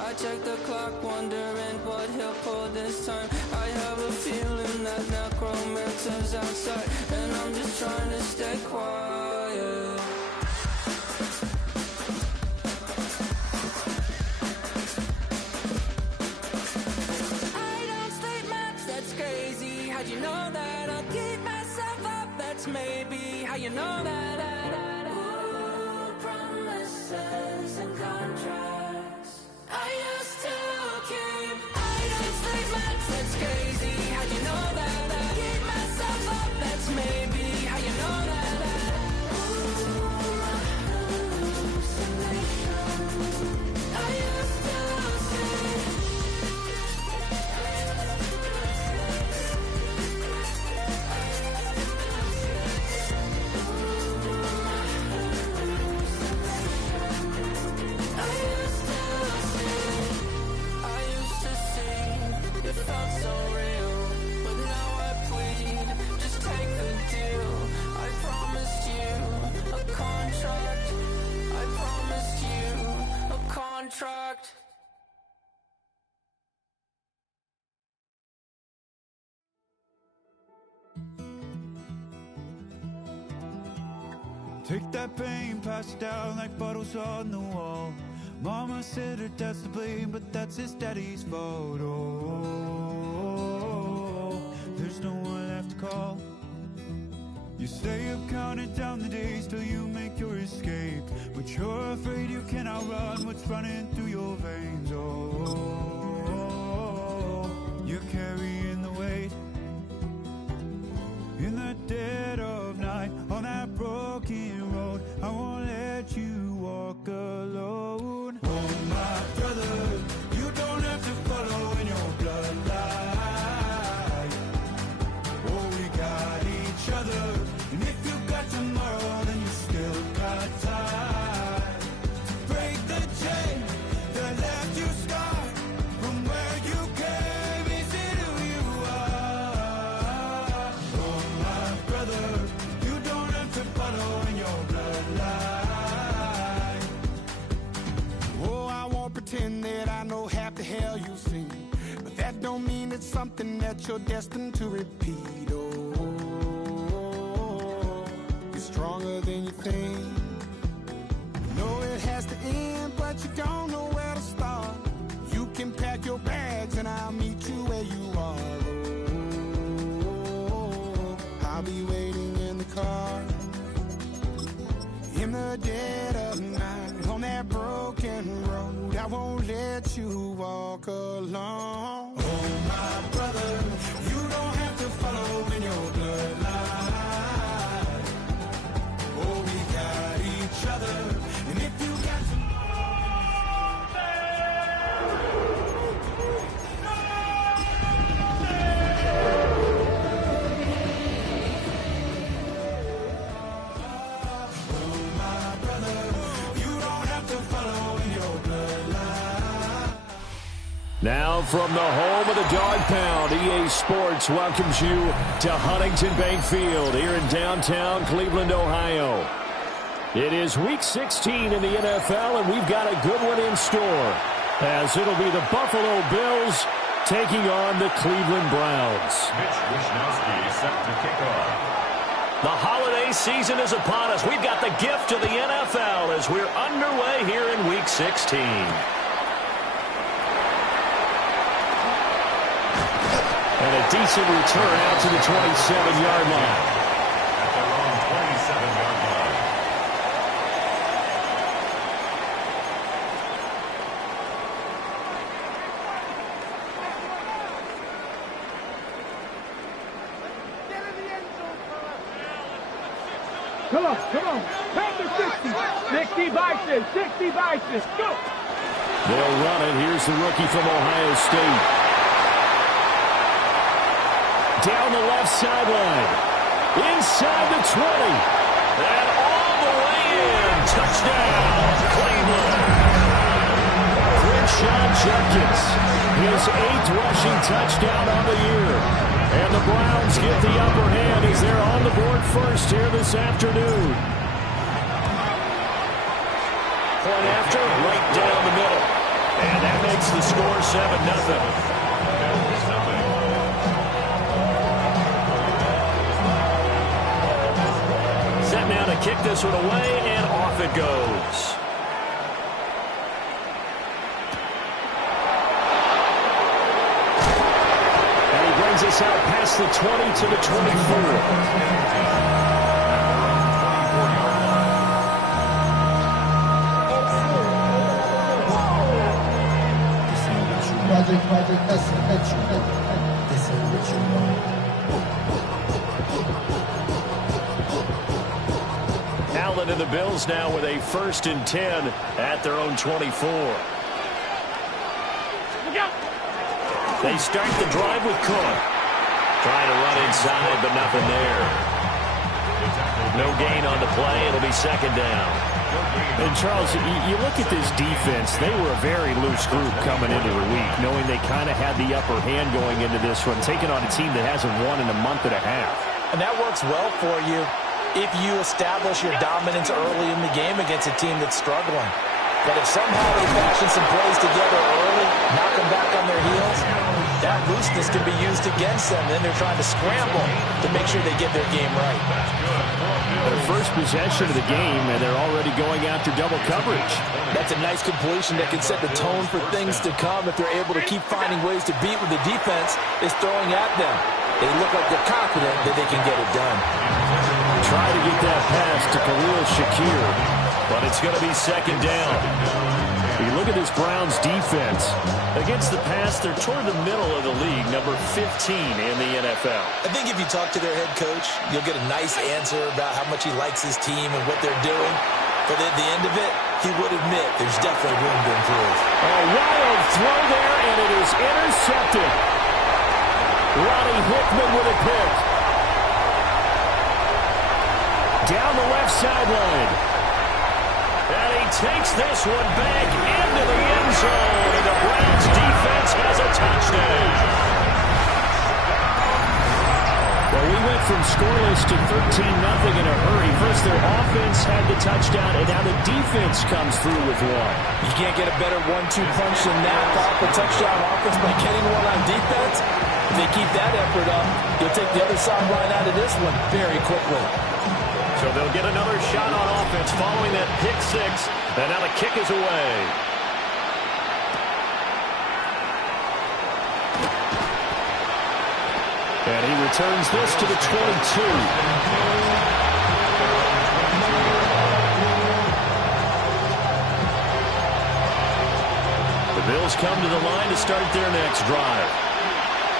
I check the clock, wondering what he'll pull this time. I have a feeling that necromancer's outside, and I'm just trying to stay quiet. I don't sleep much, that's crazy. How'd you know that? I'll keep myself up, that's maybe how you know that. Ooh, promises and contracts. I used to keep. I don't sleep much, that's crazy. How'd you know that? I keep myself up, that's maybe how you know that. Ooh, my hallucination. I used to see. It felt so real, but now I plead, just take the deal. I promised you a contract. I promised you a contract. Take that pain, pass it down like bottles on the wall. Mama said her dad's to blame, but that's his daddy's fault. Oh, there's no one left to call. You stay up counting down the days till you make your escape, but you're afraid you cannot run what's running through your veins. Oh, you're carrying the weight in the dead of night on that broken road. I won't let you walk alone. Oh, my brother, you don't have to follow in your bloodline. Oh, we got each other, and if you got tomorrow, then you still got time to break the chain that left you scarred from where you came into who you are. Oh, my brother, you don't have to follow in your bloodline. Oh, I won't pretend that I know half the hell you've seen, but that don't mean it's something that you're destined to repeat. Oh, you're stronger than you think. You know it has to end, but you don't know where to start. You can pack your bags and I'll meet you where you are. Oh, I'll be waiting in the car in the dead of night on that broken road. I won't let you walk alone. Oh, my brother, you don't have to follow in your bloodline. Oh, we got each other, and if you got Now from the home of the Dog Pound, EA Sports welcomes you to Huntington Bank Field here in downtown Cleveland, Ohio. It is Week 16 in the NFL, and we've got a good one in store, as it'll be the Buffalo Bills taking on the Cleveland Browns. Mitch Wisnowski set to kick off. The holiday season is upon us. We've got the gift of the NFL as we're underway here in Week 16. And a decent return out to the 27-yard line. At their own 27-yard line. Come on. Count to 60. Nick, 60 vices, 60 vices, go! They'll run it. Here's the rookie from Ohio State. Down the left sideline. Inside the 20. And all the way in. Touchdown, Cleveland. Quinshon Judkins, his 8th rushing touchdown on the year. And the Browns get the upper hand as they're on the board first here this afternoon. Point after, right down the middle. And that makes the score 7-0. Set now to kick this one away, and off it goes. And he brings us out past the 20 to the 24. Allen and the Bills now with a 1st and 10 at their own 24. They start the drive with Cook. Trying to run inside, but nothing there. No gain on the play. It'll be 2nd down. And, Charles, you look at this defense, they were a very loose group coming into the week, knowing they kind of had the upper hand going into this one, taking on a team that hasn't won in a month and a half. And that works well for you if you establish your dominance early in the game against a team that's struggling. But if somehow they fashion some plays together early, knock them back on their heels, that looseness can be used against them. Then they're trying to scramble to make sure they get their game right. Their first possession of the game, and they're already going after double coverage. That's a nice completion that can set the tone for things to come if they're able to keep finding ways to beat what the defense is throwing at them. They look like they're confident that they can get it done. Try to get that pass to Khalil Shakir, but it's going to be 2nd down. You look at this Browns defense. Against the pass, they're toward the middle of the league, number 15 in the NFL. I think if you talk to their head coach, you'll get a nice answer about how much he likes his team and what they're doing. But at the end of it, he would admit there's definitely room to improve. A wild throw there, and it is intercepted. Ronnie Hickman with a pick. Down the left sideline. And he takes this one back into the end zone. And the Browns defense has a touchdown. Well, we went from scoreless to 13-0 in a hurry. First, their offense had the touchdown, and now the defense comes through with one. You can't get a better 1-2 punch than that. Off a touchdown offense by getting one on defense. If they keep that effort up, you'll take the other sideline out of this one very quickly. So they'll get another shot on offense following that pick 6. And now the kick is away. And he returns this to the 22. The Bills come to the line to start their next drive.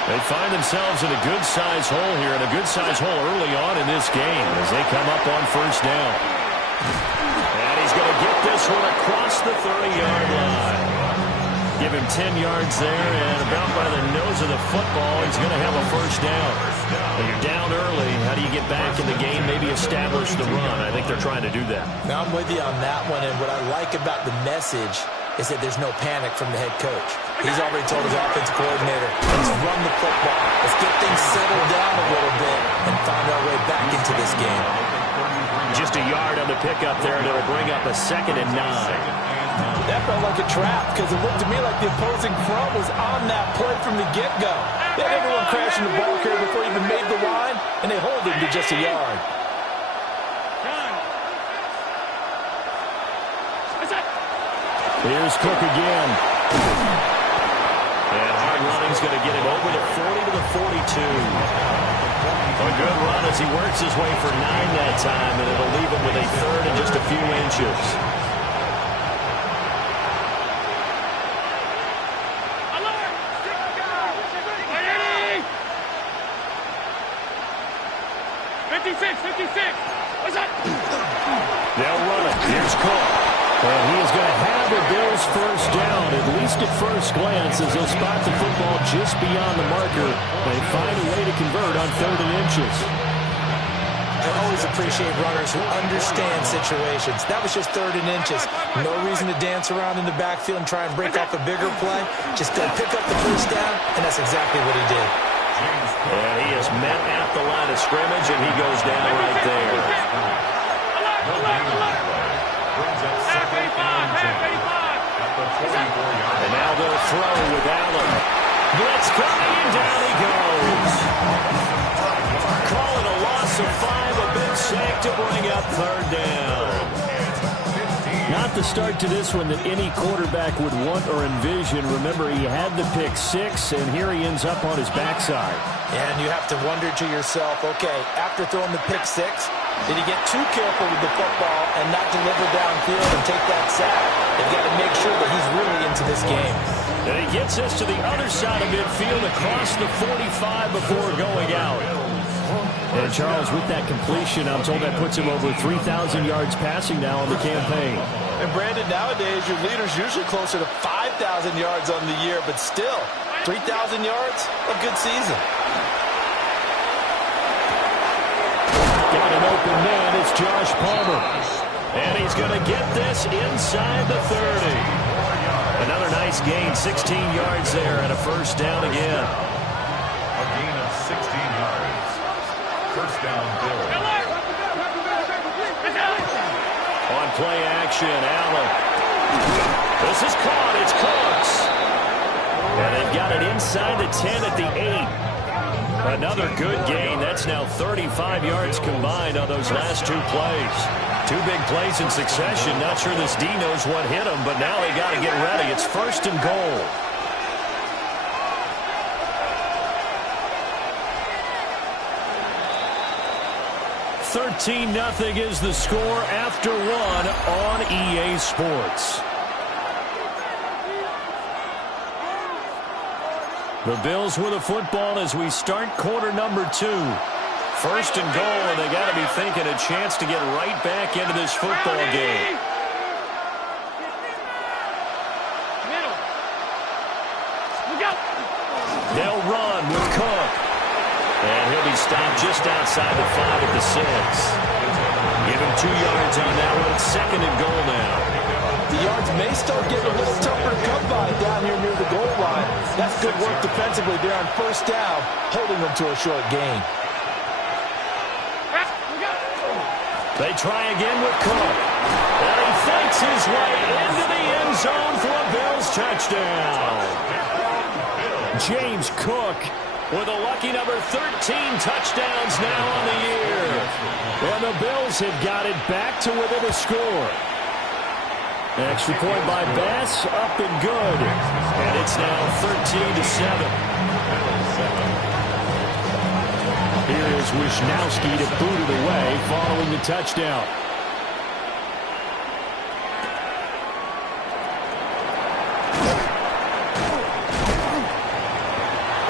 They find themselves in a good-sized hole here, and a good-sized hole early on in this game as they come up on 1st down. And he's going to get this one across the 30-yard line. Give him 10 yards there, and about by the nose of the football, he's going to have a 1st down. When you're down early, how do you get back in the game, maybe establish the run? I think they're trying to do that. Now, I'm with you on that one, and what I like about the message is that there's no panic from the head coach. He's already told his offensive coordinator, let's run the football. Let's get things settled down a little bit and find our way back into this game. Just a yard on the pickup there, and it'll bring up a 2nd and 9. That felt like a trap because it looked to me like the opposing front was on that play from the get-go. They had everyone crashing the ball carrier before he even made the line, and they hold him to just a yard. Here's Cook again. And hard running's going to get him over the 40 to the 42. A good run as he works his way for 9 that time, and it'll leave him with a 3rd and just a few inches. They'll run it. Here's Cook. And he is going to have the Bills first down, at least at first glance, as they'll spot the football just beyond the marker. They find a way to convert on 3rd and inches. I always appreciate runners who understand situations. That was just 3rd and inches. No reason to dance around in the backfield and try and break off a bigger play. Just go pick up the first down, and that's exactly what he did. And he is met at the line of scrimmage, and he goes down right there. And now they'll throw with Allen. Blitz coming, and down he goes. Call it a loss of 5, a big sack to bring up 3rd down. Not the start to this one that any quarterback would want or envision. Remember, he had the pick 6, and here he ends up on his backside. And you have to wonder to yourself, okay, after throwing the pick 6, did he get too careful with the football and not deliver downfield and take that sack? They've got to make sure that he's really into this game. And he gets us to the other side of midfield across the 45 before going out. And Charles, with that completion, I'm told that puts him over 3,000 yards passing now on the campaign. And Brandon, nowadays your leader's usually closer to 5,000 yards on the year, but still, 3,000 yards, a good season. Got an open man, it's Josh Palmer. And he's going to get this inside the 30. Another nice gain, 16 yards there, and a first down again. A gain of 16 yards. First down, Bills. On play action, Allen. This is caught. It's Cooks. And they've got it inside the 10 at the 8. Another good gain. That's now 35 yards combined on those last 2 plays. 2 big plays in succession. Not sure this D knows what hit him, but now they got to get ready. It's 1st and goal. $13-0 is the score after 1 on EA Sports. The Bills with a football as we start quarter number 2. 1st and goal, and they got to be thinking a chance to get right back into this football game. They'll run with Cook. And he'll be stopped just outside the 5 at the 6. Give him 2 yards on that one. It's 2nd and goal now. The yards may start getting a little tougher to come by down here near the goal line. That's good work defensively there on 1st down, holding them to a short gain. They try again with Cook. And he fakes his way into the end zone for a Bills touchdown. James Cook with a lucky number 13 touchdowns now on the year. And the Bills have got it back to within a score. Extra point by Bass, up and good. And it's now 13-7. Here is Wisnowski to boot it away following the touchdown.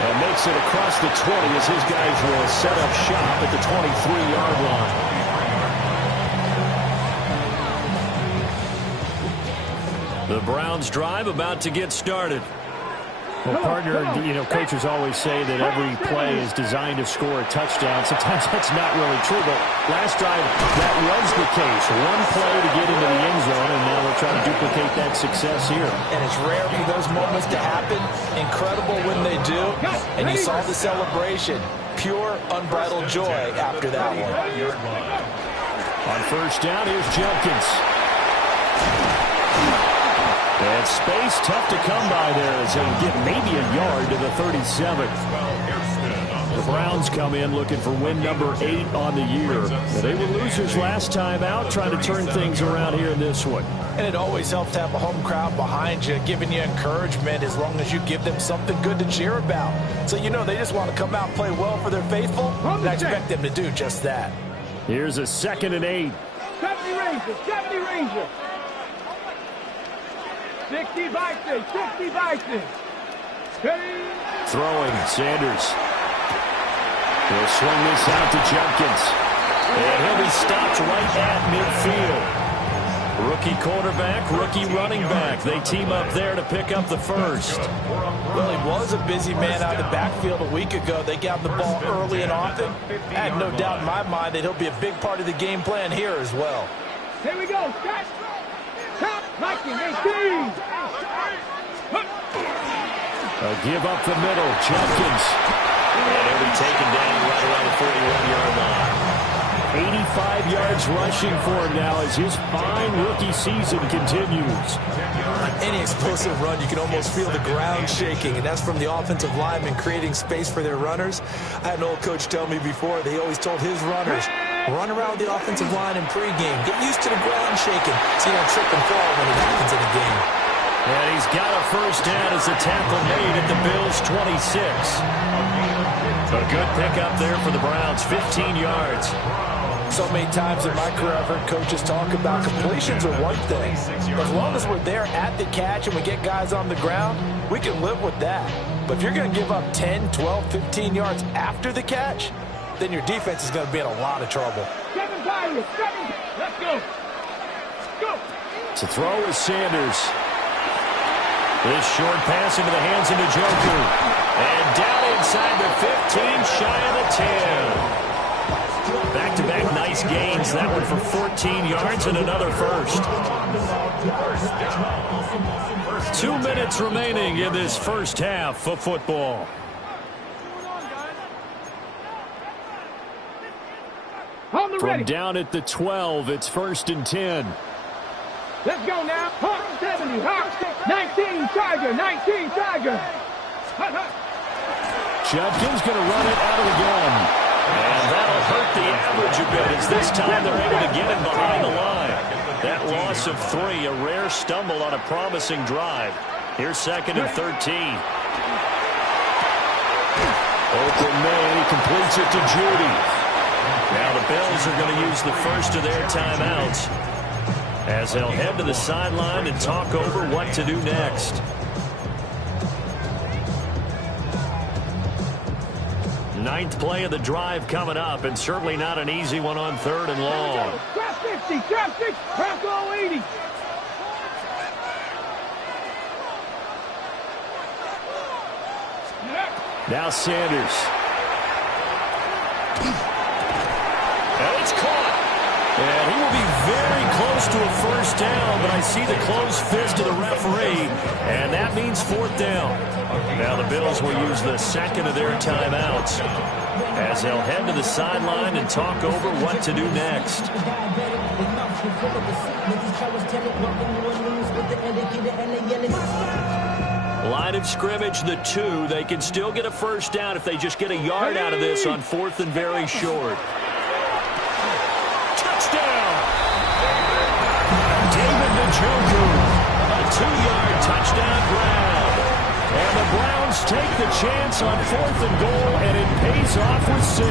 And makes it across the 20 as his guys will set up shop at the 23-yard line. The Browns drive about to get started. Well, partner, coaches always say that every play is designed to score a touchdown. Sometimes that's not really true, but last drive, that was the case. One play to get into the end zone, and now they'll try to duplicate that success here. And it's rare for those moments to happen. Incredible when they do. And you saw the celebration. Pure, unbridled joy after that one. On 1st down, here's Jenkins. And space tough to come by there as they get maybe a yard to the 37. The Browns come in looking for win number 8 on the year. They were losers last time out, trying to turn things around here in this one. And it always helps to have a home crowd behind you, giving you encouragement as long as you give them something good to cheer about. So they just want to come out and play well for their faithful, and I expect them to do just that. Here's a 2nd and 8. 70 Rangers. 60 Vikings. Throwing, Sanders. He'll swing this out to Jenkins. And he'll be stopped right at midfield. Rookie quarterback, rookie running back. They team up there to pick up the first. Well, he was a busy man out of the backfield a week ago. They got him the ball early and often. I have no doubt in my mind that he'll be a big part of the game plan here as well. Here we go, Scott. Top, Mikey, 18. A give up the middle, Jenkins. And he'll be taken down right around the 41-yard line. 85 yards rushing for him now as his fine rookie season continues. Any explosive run, you can almost feel the ground shaking, and that's from the offensive linemen creating space for their runners. I had an old coach tell me before, they always told his runners, run around the offensive line in pregame. Get used to the ground shaking so you don't trip and fall when it happens in a game. And he's got a first down as the tackle made at the Bills' 26. A good pickup there for the Browns, 15 yards. So many times in my career, I've heard coaches talk about completions are one thing. As long as we're there at the catch and we get guys on the ground, we can live with that. But if you're going to give up 10, 12, 15 yards after the catch, then your defense is going to be in a lot of trouble. 7 Tigers, 7. Let's go. Go. To throw is Sanders. This short pass into the hands of Njoku. And down inside the 15, shy of the 10. Back-to-back nice gains. That one for 14 yards and another first. 2 minutes remaining in this first half of football. From down at the 12, it's 1st and 10. Let's go now. Hawk 70. Hawk 19 Tiger. 19 Tiger. Judkins going to run it out of the gun. And that'll hurt the average a bit as this time they're able to get him behind the line. That loss of 3, a rare stumble on a promising drive. Here's 2nd and 13. Open man, he completes it to Judy. Now the Bills are going to use the first of their timeouts as they'll head to the sideline and talk over what to do next. Ninth play of the drive coming up, and certainly not an easy one on 3rd and long. Trap 50, trap 6, trap goal 80. Now Sanders. And it's caught. And he will be very close to a first down, but I see the closed fist of the referee, and that means 4th down. Now the Bills will use the 2nd of their timeouts as they'll head to the sideline and talk over what to do next. Line of scrimmage, the 2. They can still get a first down if they just get a yard out of this on 4th and very short. Touchdown! David Njoku, a 2-yard touchdown grab. And the Browns take the chance on 4th and goal, and it pays off with 6.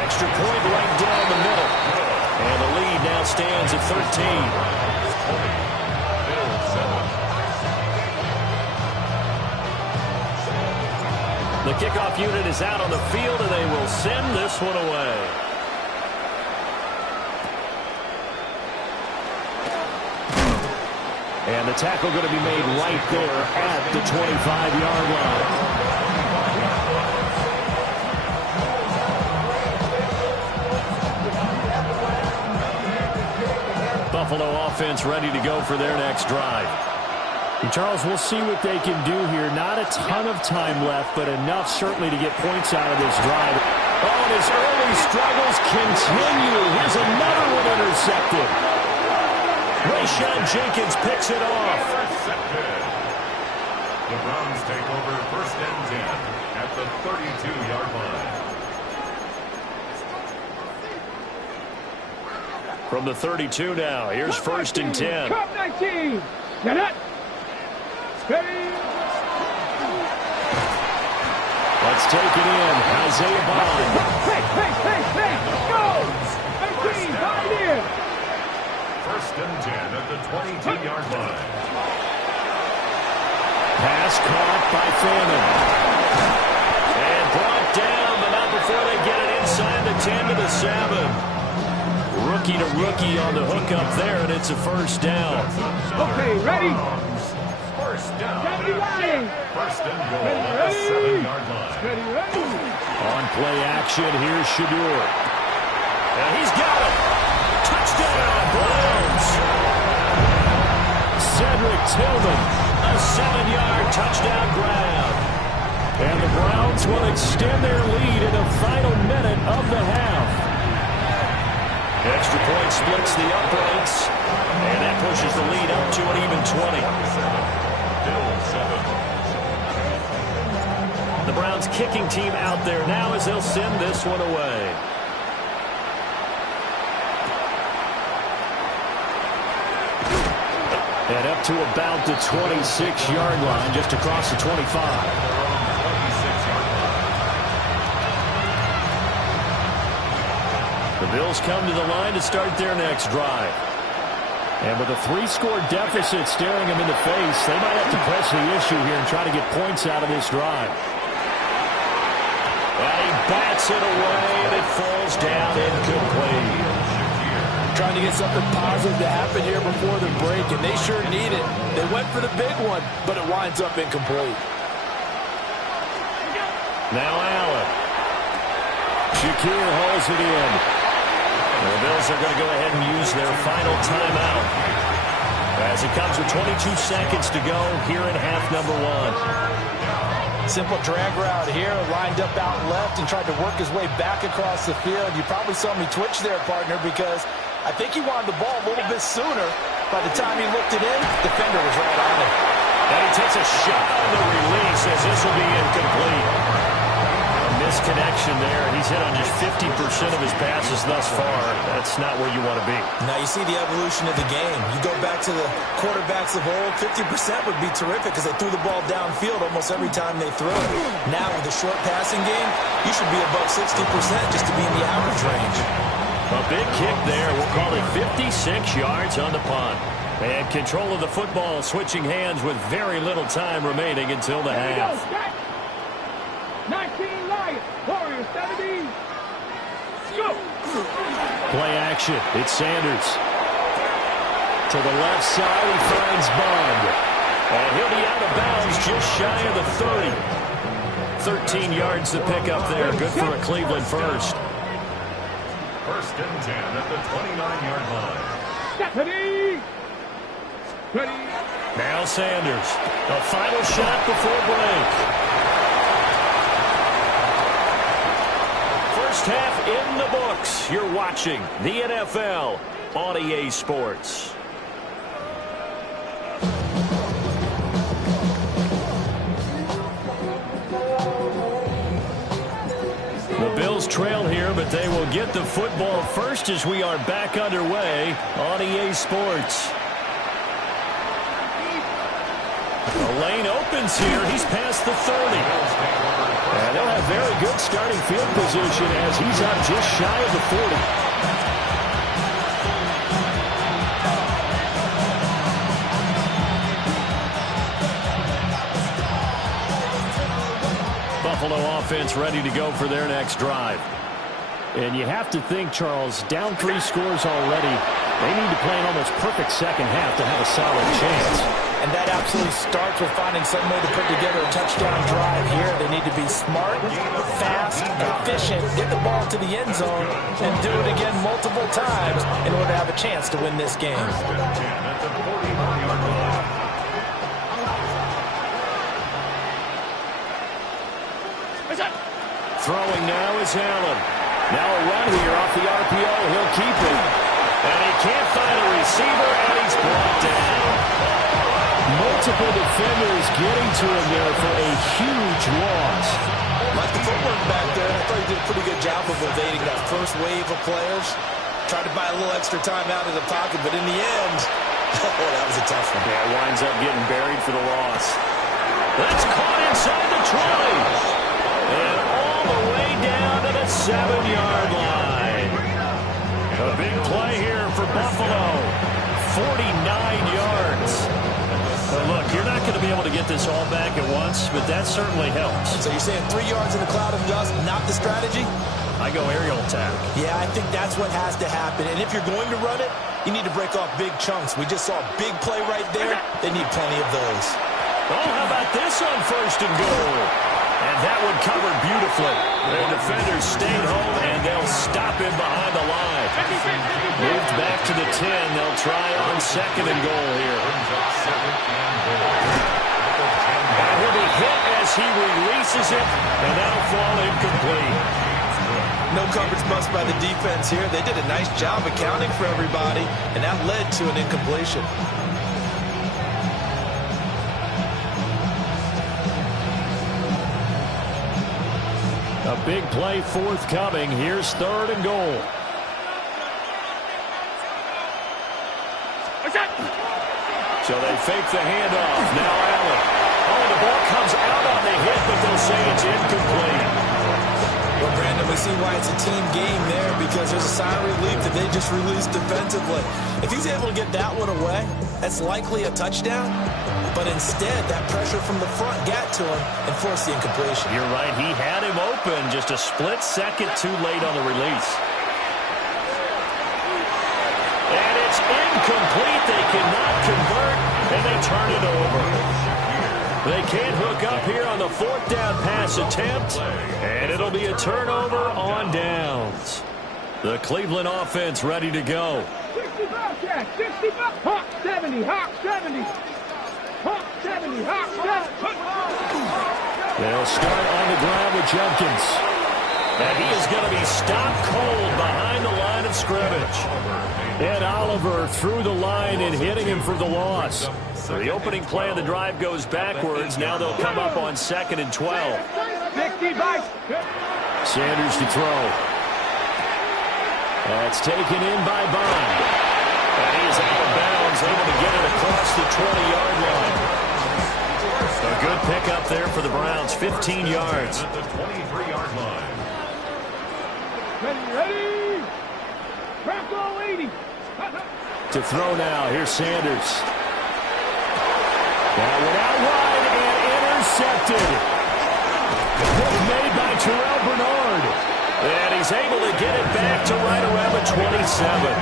Extra point right down the middle. And the lead now stands at 13. The kickoff unit is out on the field, and they will send this one away. And the tackle going to be made right there at the 25-yard line. Buffalo offense ready to go for their next drive. And Charles, we'll see what they can do here. Not a ton of time left, but enough certainly to get points out of this drive. Oh, and his early struggles continue. Here's another one intercepted. Rayshawn Jenkins picks it off. The Browns take over 1st and 10 at the 32-yard line. From the 32 now, here's 1st and 10. Cup 19. Get it. Let's take it in. Isaiah Bond. Hey, go! 18, right in. 1st and 10 at the 22-yard line. Pass caught by Fannin. And brought down, but not before they get it inside the 10 to the 7. Looking a rookie on the hook up there, and it's a first down. Okay, ready? First down. 70 line. First and goal at the Ready? 7-yard line. Ready? On play action, here's Shadur. And he's got it. Touchdown, Browns. Cedric Tillman, a 7-yard touchdown grab. And the Browns will extend their lead in the final minute of the half. Extra point splits the uprights, and that pushes the lead up to an even 20. The Browns kicking team out there now as they'll send this one away. And up to about the 26-yard line, just across the 25. The Bills come to the line to start their next drive. And with a 3-score deficit staring them in the face, they might have to press the issue here and try to get points out of this drive. And he bats it away, and it falls down incomplete. Trying to get something positive to happen here before the break, and they sure need it. They went for the big one, but it winds up incomplete. Now Allen. Shakir hauls it in. The Bills are going to go ahead and use their final timeout as it comes with 22 seconds to go here in half number 1. Simple drag route here, lined up out left and tried to work his way back across the field. You probably saw me twitch there, partner, because I think he wanted the ball a little bit sooner. By the time he looked it in, the defender was right on it. And he takes a shot on the release as this will be incomplete. Misconnection there. He's hit on just 50% of his passes thus far. That's not where you want to be. Now you see the evolution of the game. You go back to the quarterbacks of old, 50% would be terrific because they threw the ball downfield almost every time they threw it. Now with the short passing game, you should be above 60% just to be in the average range. A big kick there. We'll call it 56 yards on the punt. And control of the football switching hands with very little time remaining until the half. 19 Lions, Warriors 17. Go! Play action. It's Sanders. To the left side, he finds Bond. And he'll be out of bounds just shy of the 30. 13 yards to pick up there. Good for a Cleveland first. First and 10 at the 29-yard line. Ready? Ready? Now Sanders. A final shot before break. First half in the books. You're watching the NFL on EA Sports. The Bills trail here, but they will get the football first as we are back underway on EA Sports. The lane opens here. He's past the 30. And they'll have very good starting field position as he's up just shy of the 40. Buffalo offense ready to go for their next drive. And you have to think, Charles, down 3 scores already. They need to play an almost perfect second half to have a solid chance. And that absolutely starts with finding some way to put together a touchdown drive here. They need to be smart, fast, efficient, get the ball to the end zone, and do it again multiple times in order to have a chance to win this game. Throwing now is Allen. Now a run here off the RPO. He'll keep it. And he can't find a receiver, and he's brought down. Multiple defenders getting to him there for a huge loss. Like the footwork back there, I thought he did a pretty good job of evading that first wave of players. Tried to buy a little extra time out of the pocket, but in the end, oh, that was a tough one. Yeah, winds up getting buried for the loss. That's caught inside the 20. And all the way down to the 7-yard line. A big play here for Buffalo. 49 yards. Well, look, you're not going to be able to get this all back at once, but that certainly helps. So you're saying 3 yards in a cloud of dust, not the strategy? I go aerial attack. Yeah, I think that's what has to happen. And if you're going to run it, you need to break off big chunks. We just saw a big play right there. They need plenty of those. Oh, how about this on 1st and goal? And that one covered beautifully. Their defenders stayed home, and they'll stop him behind the line. Moved back to the 10. They'll try on 2nd and goal here. And he'll be hit as he releases it, and that'll fall incomplete. No coverage bust by the defense here. They did a nice job accounting for everybody, and that led to an incompletion. A big play forthcoming. Here's 3rd and goal. So they fake the handoff. Now Allen. Oh, the ball comes out on the hit, but they'll say it's incomplete. Well, Brandon, we see why it's a team game there, because there's a sign of relief that they just released defensively. If he's able to get that one away, that's likely a touchdown. But instead, that pressure from the front got to him and forced the incompletion. You're right. He had him open, just a split second too late on the release. And it's incomplete. They cannot convert, and they turn it over. They can't hook up here on the 4th down pass attempt, and it'll be a turnover on downs. The Cleveland offense ready to go. 60 Bobcat, 60 Bobcat, Hawk 70, Hawk 70. Hawk 70, Hawk 70. They'll start on the ground with Jenkins. And he is going to be stopped cold behind the line of scrimmage. Ed Oliver through the line and hitting him for the loss. So the opening play of the drive goes backwards. Now they'll come up on 2nd and 12. 60 by Sanders to throw. That's taken in by Bond. And he is out of bounds, able to get it across the 20-yard line. A good pickup there for the Browns, 15 yards. At the 23-yard line. Ready. Crack all 80. To throw now, here's Sanders. That went out wide and intercepted. Hook made by Terrell Bernard. And he's able to get it back to right around the 27.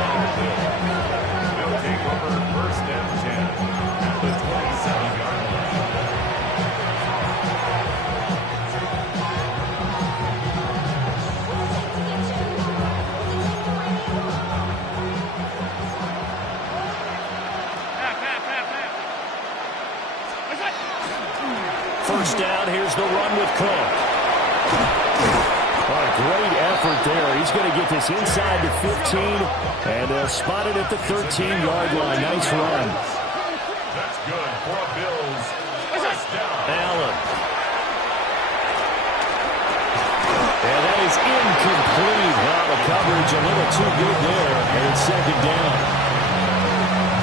They'll take over 1st and 10 at the 27-yard line. First down, here's the run with Cook. Oh, great effort there. He's going to get this inside the 15, and they'll spot it at the 13-yard line. Nice run. That's good for a Bills. First down. Allen. And that is incomplete. Wow, the coverage a little too good there, and it's 2nd down.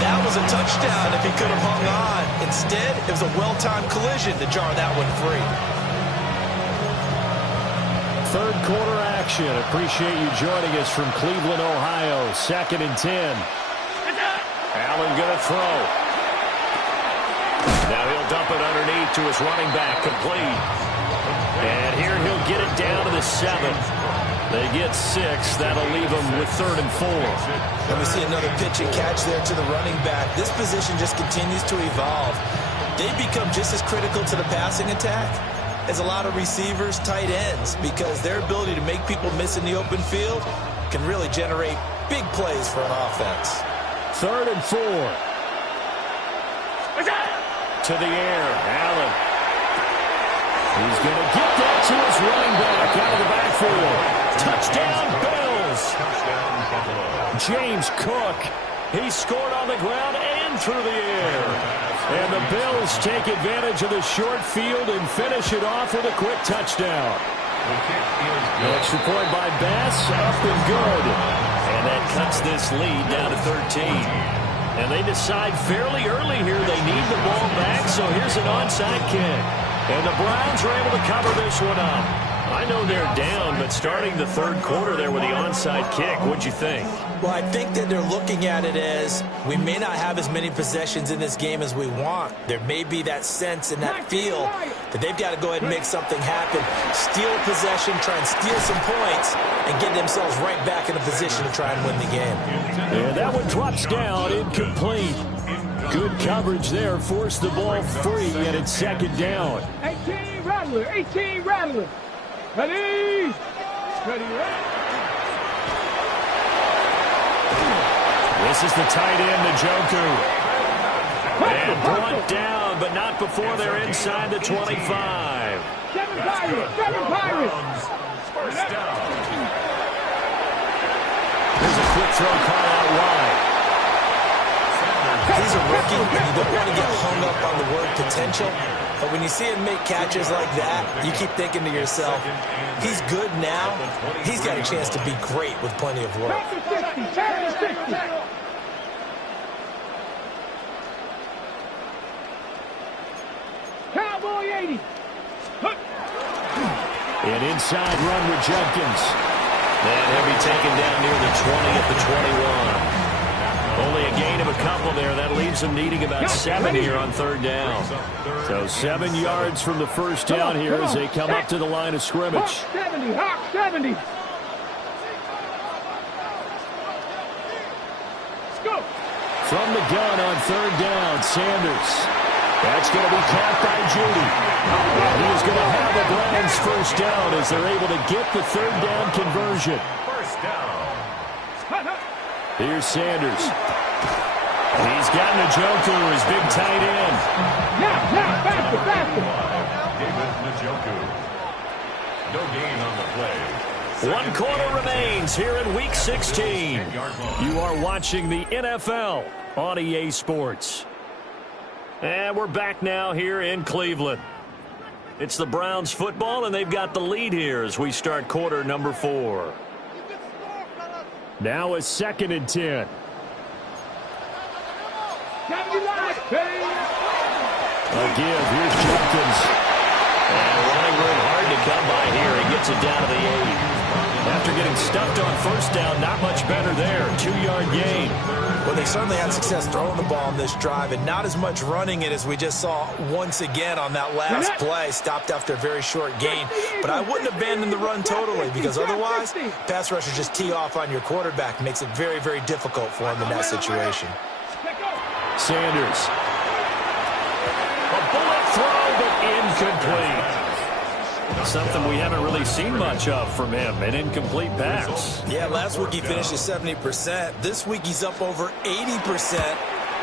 That was a touchdown if he could have hung on. Instead, it was a well-timed collision to jar that one free. 3rd quarter action. Appreciate you joining us from Cleveland, Ohio. 2nd and 10. Allen going to throw. Now he'll dump it underneath to his running back, complete. And here he'll get it down to the 7. They get 6. That'll leave them with 3rd and 4. And we see another pitch and catch there to the running back. This position just continues to evolve. They become just as critical to the passing attack as a lot of receivers, tight ends, because their ability to make people miss in the open field can really generate big plays for an offense. 3rd and 4. To the air, Allen. He's going to get that to his running back out of the backfield. Touchdown, Bills. Touchdown, Buffalo. James Cook. He scored on the ground and through the air. And the Bills take advantage of the short field and finish it off with a quick touchdown. The kick is good. Extra point by Bass, up and good. And that cuts this lead down to 13. And they decide fairly early here they need the ball back, so here's an onside kick. And the Browns are able to cover this one up. I know they're down, but starting the third quarter there with the onside kick, what'd you think? Well, I think that they're looking at it as we may not have as many possessions in this game as we want. There may be that sense and that feel that they've got to go ahead and make something happen. Steal a possession, try and steal some points, and get themselves right back in a position to try and win the game. And that one drops down, incomplete. Good coverage there, forced the ball free, and it's second down. 18 Rattler, 18 Rattler. Ready? Ready, This is the tight end, Njoku. And brought down, but not before they're inside the 25. 7 Pirates, 7 Pirates. First down. There's a quick throw call out wide. He's a rookie, and you don't want to get hung up on the word potential. But when you see him make catches like that, you keep thinking to yourself, he's good now. He's got a chance to be great with plenty of work. 60. Cowboy 80. An inside run with Jenkins. And he'll be taken down near the 20 at the 21. Only a gain of a couple there. That leaves them needing about 7 here on third down. So 7 yards from the first down here as they come up to the line of scrimmage. Hawk 70, Hawk 70. Let's go. From the gun on third down, Sanders. That's going to be caught by Judy. And he is going to have the Browns first down as they're able to get the third down conversion. First down. Here's Sanders. He's got Njoku, his big tight end. Now, faster. David Njoku. No gain on the play. 1 quarter remains here in Week 16. You are watching the NFL on EA Sports. And we're back now here in Cleveland. It's the Browns football, and they've got the lead here as we start quarter number 4. Now a 2nd and 10. A give. Here's Jenkins. And running room hard to come by here. He gets it down to the 8. After getting stuffed on first down, not much better there. 2-yard gain. Well, they certainly had success throwing the ball on this drive, and not as much running it as we just saw once again on that last play. Stopped after a very short gain. But I wouldn't abandon the run totally, because otherwise, pass rushers just tee off on your quarterback. Makes it very, very difficult for him in that situation. Sanders. A bullet throw, but incomplete. Something we haven't really seen much of from him, an incomplete pass. Yeah, last week he finished at 70%. This week he's up over 80%.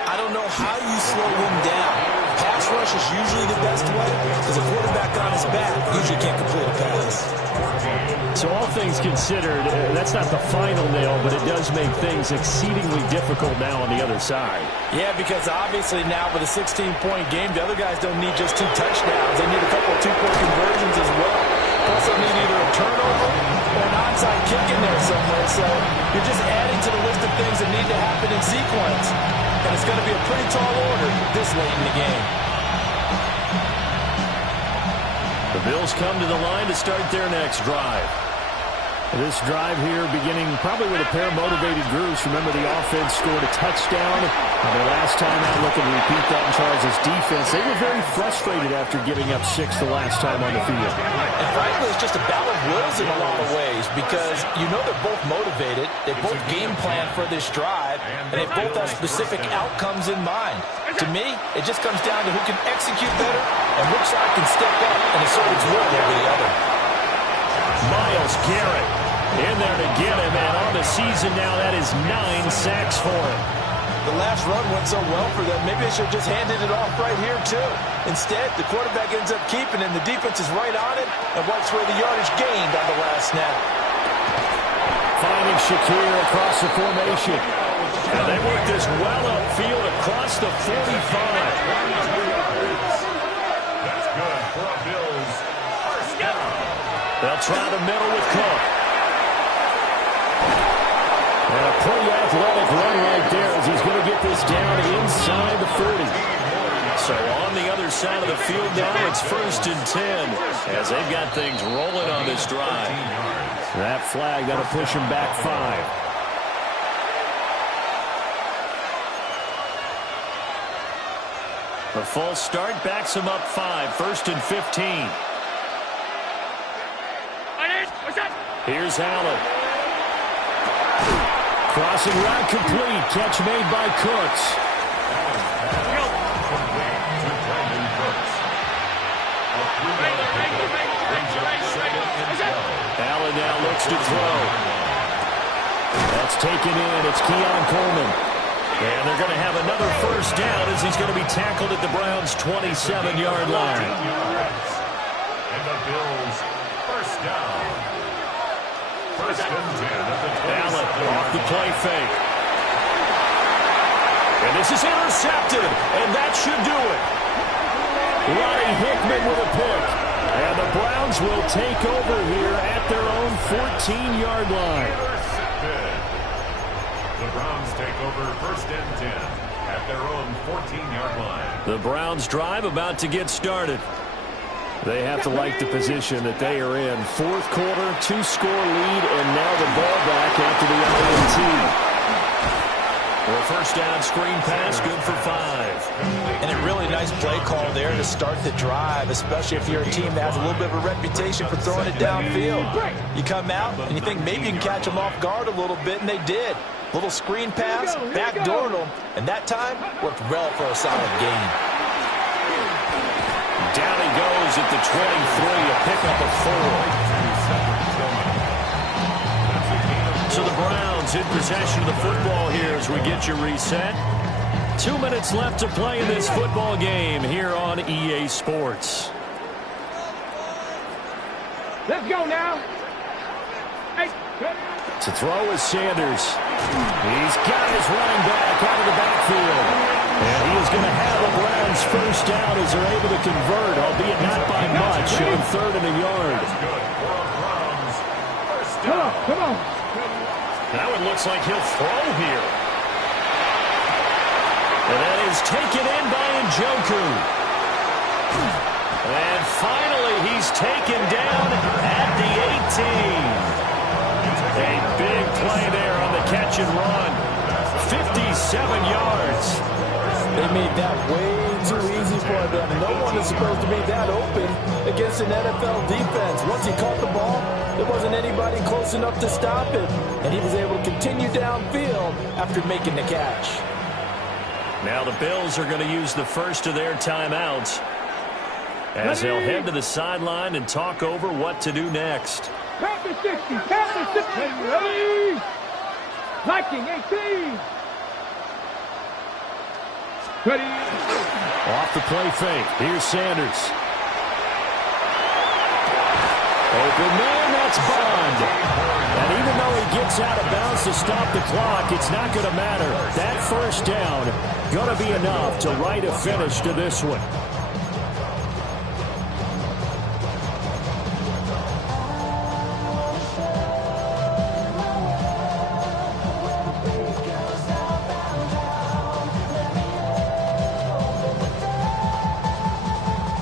I don't know how you slow him down. Pass rush is usually the best way, because a quarterback on his back usually can't complete a pass. So all things considered, that's not the final nail, but it does make things exceedingly difficult now on the other side. Yeah, because obviously now with a 16-point game, the other guys don't need just 2 touchdowns. They need a couple of 2-point conversions as well. Plus they'll need either a turnover or an onside kick in there somewhere. So you're just adding to the list of things that need to happen in sequence. And it's going to be a pretty tall order this late in the game. The Bills come to the line to start their next drive. This drive here beginning probably with a pair of motivated groups. Remember, the offense scored a touchdown. And the last time out, looking to repeat that in Charles' defense. They were very frustrated after giving up 6 the last time on the field. And frankly, it's just a battle of wills in a lot of ways, because you know they're both motivated. They both game plan for this drive, and they both have specific outcomes in mind. To me, it just comes down to who can execute better and which side can step up and assert its will over the other. Myles Garrett in there to get him, and on the season now, that is 9 sacks for him. The last run went so well for them, maybe they should have just handed it off right here, too. Instead, the quarterback ends up keeping it, and the defense is right on it and wipes away the yardage gained on the last snap. Finding Shakir across the formation. And they work this well upfield across the 45. That's good for a Bills. First down. They'll try the middle with Cook. And a pretty athletic run right there as he's going to get this down inside the 30. So on the other side of the field now, it's 1st and 10 as they've got things rolling on this drive. That flag, that'll push him back 5. A false start backs him up 5, 1st and 15. Here's Allen. Crossing route complete. Catch made by Cooks. Allen now looks to throw. That's taken in. It's Keon Coleman. And they're going to have another 1st down as he's going to be tackled at the Browns' 27-yard line. And the Bills' 1st down. 1st and 10 at the 27. Allen off the play fake. And this is intercepted, and that should do it. Ronnie Hickman with a pick. And the Browns will take over here at their own 14-yard line. The Browns take over 1st and 10 at their own 14-yard line. The Browns drive about to get started. They have to like the position that they are in. 4th quarter, 2-score lead, and now the ball back after the INT. Well, 1st down screen pass, good for 5. And a really nice play call there to start the drive, especially if you're a team that has a little bit of a reputation for throwing it downfield. You come out and you think maybe you can catch them off guard a little bit, and they did. Little screen pass, backdoored them, and that time worked well for a solid gain. Down he goes at the 23, a pickup of 4. So the Browns in possession of the football here as we get you reset. 2 minutes left to play in this football game here on EA Sports. Let's go now. Hey. To throw is Sanders. He's got his running back out of the backfield. And he is going to have a Browns 1st down as they're able to convert, albeit not by much, on 3rd and a yard. Come on. That one looks like he'll throw here. And that is taken in by Njoku. And finally, he's taken down at the 18. A big play there on the catch and run. 57 yards. They made that way too easy for them. No one is supposed to be that open against an NFL defense. Once he caught the ball, there wasn't anybody close enough to stop him. And he was able to continue downfield after making the catch. Now the Bills are going to use the first of their timeouts as they'll head to the sideline and talk over what to do next. Pass 60. Pass 60. Ready. Liking 18. Ready. Off the play fake. Here's Sanders. Open man, that's Bond. And even though he gets out of bounds to stop the clock, it's not going to matter. That 1st down going to be enough to write a finish to this one.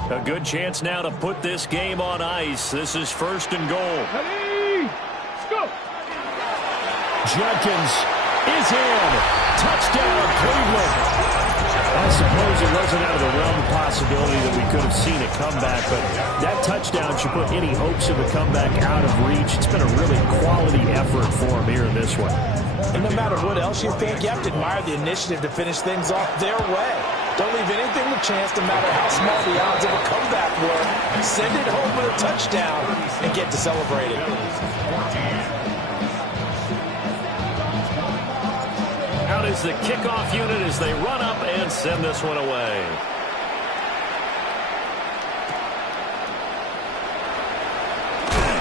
A good chance now to put this game on ice. This is 1st and goal. Ready. Let's go. Jenkins is in. Touchdown, Cleveland. I suppose it wasn't out of the realm of possibility that we could have seen a comeback, but that touchdown should put any hopes of a comeback out of reach. It's been a really quality effort for him here in this one. And no matter what else you think, you have to admire the initiative to finish things off their way. Don't leave anything to chance, no matter how small the odds of a comeback were. Send it home with a touchdown and get to celebrate it. Out is the kickoff unit as they run up and send this one away.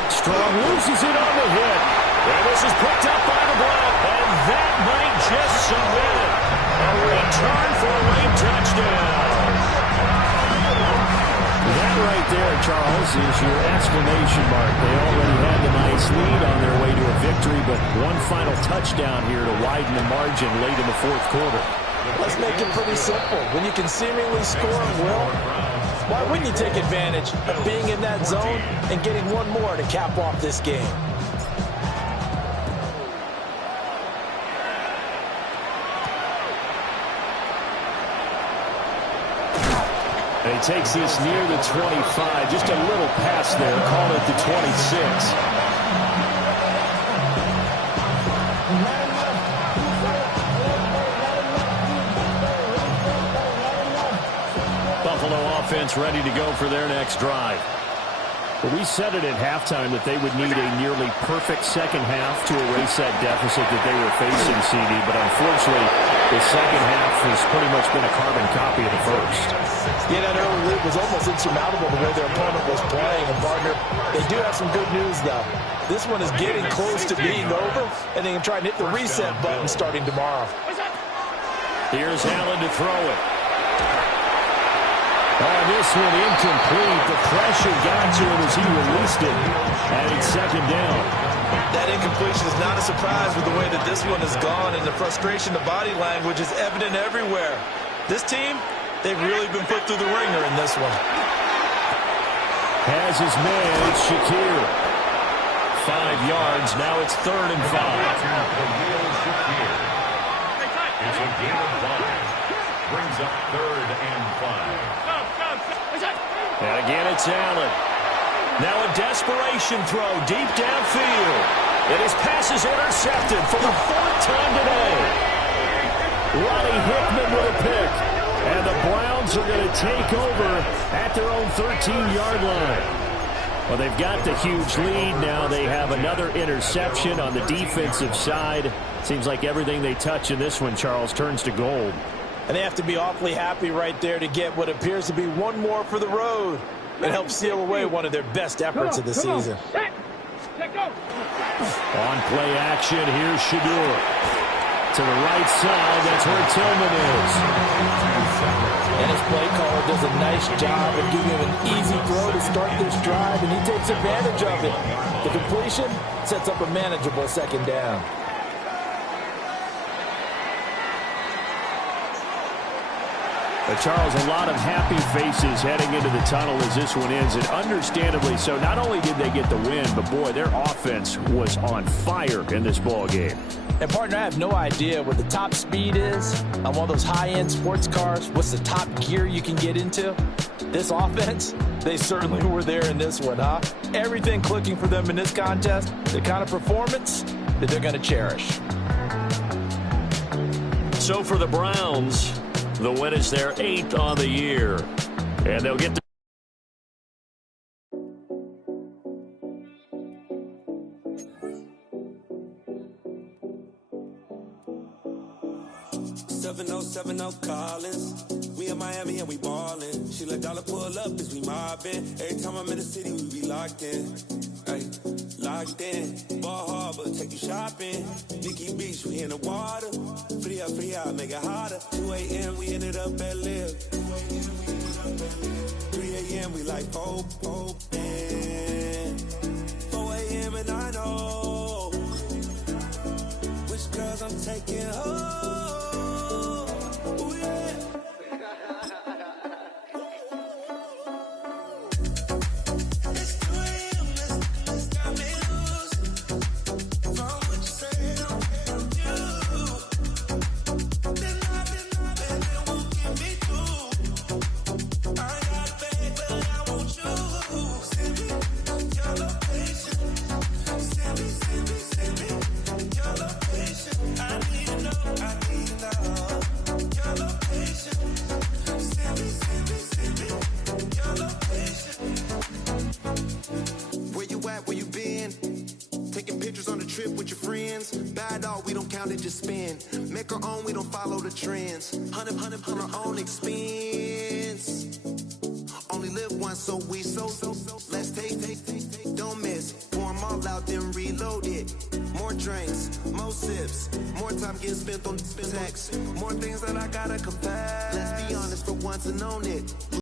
Strong loses it on the hit. And this is picked up by the Browns. And that might just submit it. A return for a late touchdown. That right there, Charles, is your exclamation mark. They already had the nice lead on their way to a victory, but one final touchdown here to widen the margin late in the 4th quarter. Let's make it pretty simple. When you can seemingly score at will, why wouldn't you take advantage of being in that zone and getting one more to cap off this game? And he takes this near the 25. Just a little pass there. Call it the 26. Buffalo offense ready to go for their next drive. Well, we said it at halftime that they would need a nearly perfect second half to erase that deficit that they were facing, CD. But unfortunately, the second half has pretty much been a carbon copy of the first. Yeah, that early lead was almost insurmountable the way their opponent was playing. And, partner, they do have some good news, though. This one is getting close to being over, and they can try and hit the reset button starting tomorrow. Here's Allen to throw it. Oh, this one incomplete. The pressure got to him as he released it. And it's second down. That incompletion is not a surprise with the way that this one has gone, and the frustration, the body language is evident everywhere. This team, they've really been put through the ringer in this one. Has his man, Shakir. 5 yards. Now it's 3rd and 5. It's a gain of 5. Brings up 3rd and 5. And again, it's Allen. Now a desperation throw deep downfield. And his pass is intercepted for the 4th time today. Ronnie Hickman with a pick. And the Browns are going to take over at their own 13-yard line. Well, they've got the huge lead. Now they have another interception on the defensive side. Seems like everything they touch in this one, Charles, turns to gold. And they have to be awfully happy right there to get what appears to be one more for the road and help seal away one of their best efforts of the season. On play action, here's Shador. To the right side, that's where Tillman is. And his play caller does a nice job of giving him an easy throw to start this drive, and he takes advantage of it. The completion sets up a manageable second down. But Charles, a lot of happy faces heading into the tunnel as this one ends, and understandably so. Not only did they get the win, but boy, their offense was on fire in this ball game. And partner, I have no idea what the top speed is on one of those high-end sports cars. What's the top gear you can get into? This offense, they certainly were there in this one, huh? Everything clicking for them in this contest, the kind of performance that they're going to cherish. So for the Browns, the win is their 8th on the year. And they'll get the 7070 Collins. We in Miami and we ballin'. She let dollar pull up as we mobbin'. Every time I'm in the city, we be locked in. Ay, locked in. Ball Harbor, take you shopping. Nikki Beach, we in the water. Free up, make it hotter. 2 a.m. we ended up at Live. 3 a.m. we like open. 4 a.m. and I know which girls I'm taking home. Just spin, make our own, we don't follow the trends. 100 our own expense. Only live once, so let's take, don't miss. Pour them all out, then reload it. More drinks, more sips, more time getting spent on text. More things that I gotta confess. Let's be honest for once and own it.